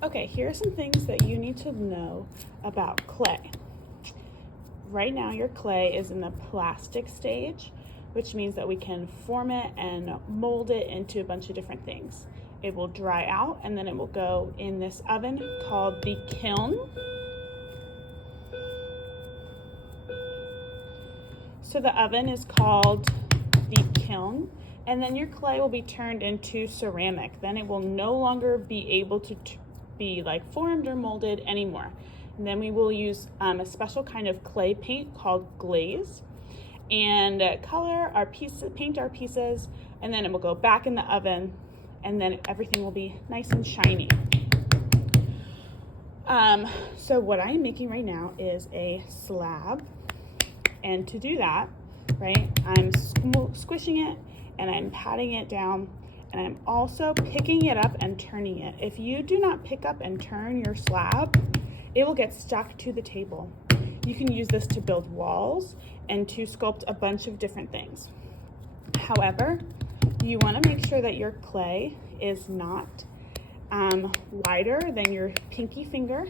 Okay, here are some things that you need to know about clay. Right now your clay is in the plastic stage, which means that we can form it and mold it into a bunch of different things. It will dry out and then it will go in this oven called the kiln. So the oven is called the kiln, and then your clay will be turned into ceramic. Then it will no longer be able to be like formed or molded anymore. And then we will use a special kind of clay paint called glaze, and color our pieces, paint our pieces, and then it will go back in the oven, and then everything will be nice and shiny. So what I am making right now is a slab, and to do that, right, I'm squishing it and I'm patting it down, and I'm also picking it up and turning it. If you do not pick up and turn your slab, it will get stuck to the table. You can use this to build walls and to sculpt a bunch of different things. However, you want to make sure that your clay is not wider than your pinky finger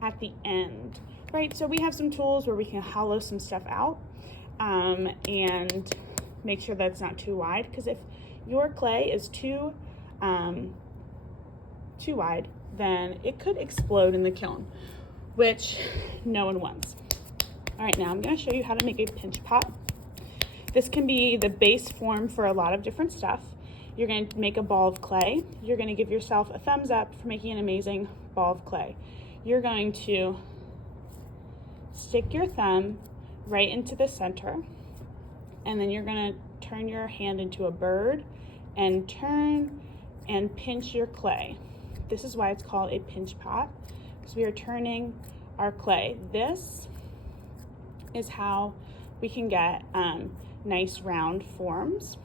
at the end, right? So we have some tools where we can hollow some stuff out and make sure that it's not too wide, because if your clay is too wide, then it could explode in the kiln, which no one wants. All right, now I'm going to show you how to make a pinch pot. This can be the base form for a lot of different stuff. You're going to make a ball of clay. You're going to give yourself a thumbs up for making an amazing ball of clay. You're going to stick your thumb right into the center, and then you're going to turn your hand into a bird and turn and pinch your clay. This is why it's called a pinch pot, because we are turning our clay. This is how we can get nice round forms.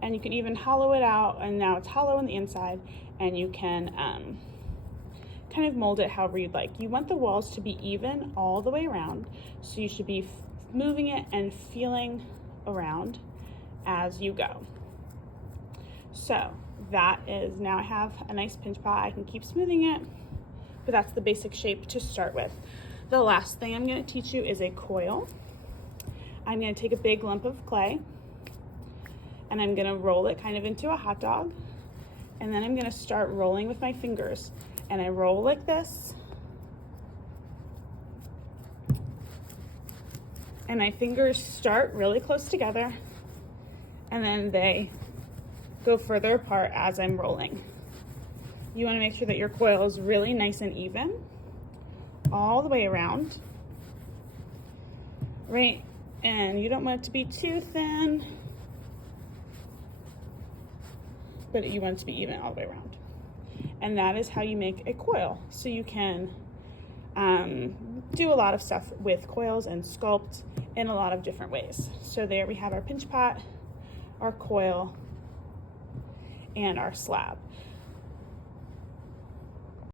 And you can even hollow it out, and now it's hollow on the inside, and you can kind of mold it however you'd like. You want the walls to be even all the way around, so you should be moving it and feeling around as you go. So that is, now I have a nice pinch pot. I can keep smoothing it, but that's the basic shape to start with. The last thing I'm going to teach you is a coil. I'm going to take a big lump of clay, and I'm going to roll it kind of into a hot dog, and then I'm going to start rolling with my fingers. And I roll like this, and my fingers start really close together, and then they go further apart as I'm rolling. You want to make sure that your coil is really nice and even all the way around, right? And you don't want it to be too thin, but you want it to be even all the way around. And that is how you make a coil. So you can do a lot of stuff with coils and sculpt in a lot of different ways. So there we have our pinch pot, our coil, and our slab.